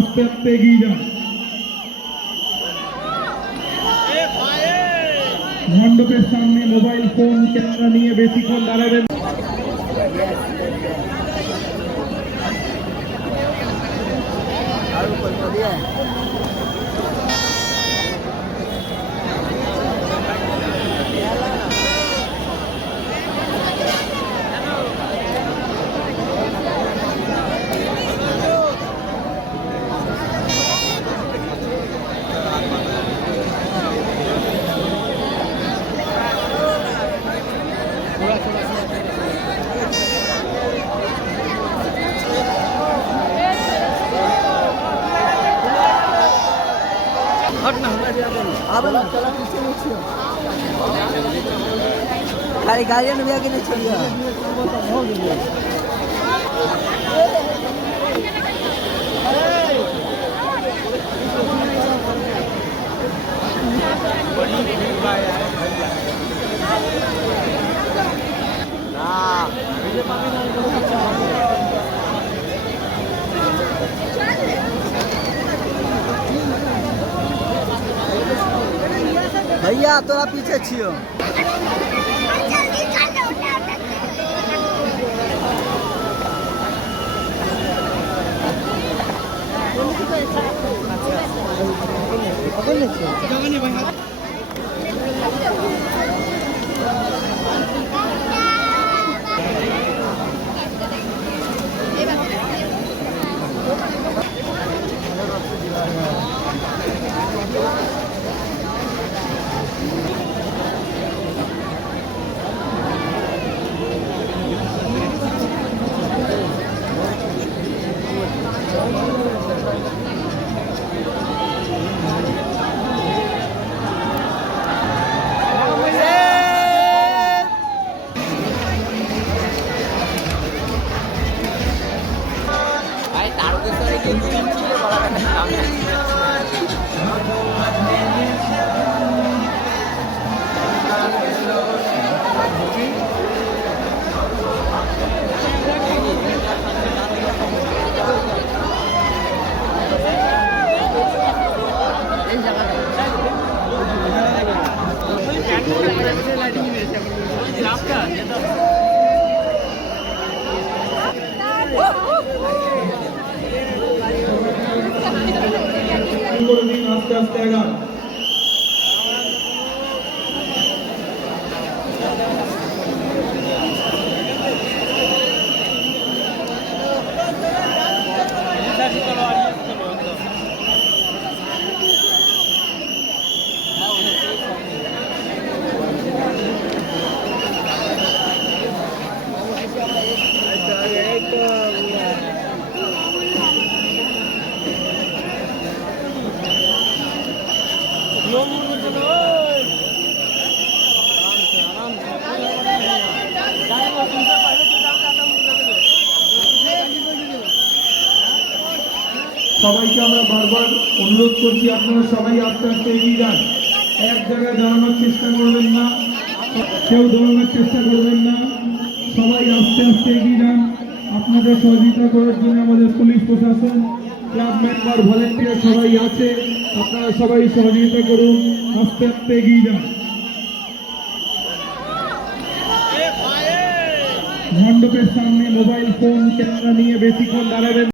আস্তে আস্তে এগিয়ে যান। মণ্ডপের সামনে মোবাইল ফোন ক্যামেরা নিয়ে বেশিক্ষণ দাঁড়াবেন। खाली गाड़ियां में आगे नहीं चलिए। भैया तोरा पीछे छियो। আস্তে আস্তে আগান। সবাইকে আমরা বারবার অনুরোধ করছি, আপনারা সবাই আস্তে আস্তে এগিয়ে যান। এক জায়গায় দাঁড়ানোর চেষ্টা করবেন না, কেউ দাঁড়ানোর চেষ্টা করবেন না, সবাই আস্তে আস্তে এগিয়ে যান। আপনাদের সহযোগিতা করার জন্য আমাদের পুলিশ প্রশাসন, ক্লাব মেম্বার, ভলেন্টিয়ার সবাই আছে। আপনারা সবাই সহযোগিতা করুন, আস্তে আস্তে এগিয়ে যান। মণ্ডপের সামনে মোবাইল ফোন ক্যামেরা নিয়ে বেশিক্ষণ দাঁড়াবেন।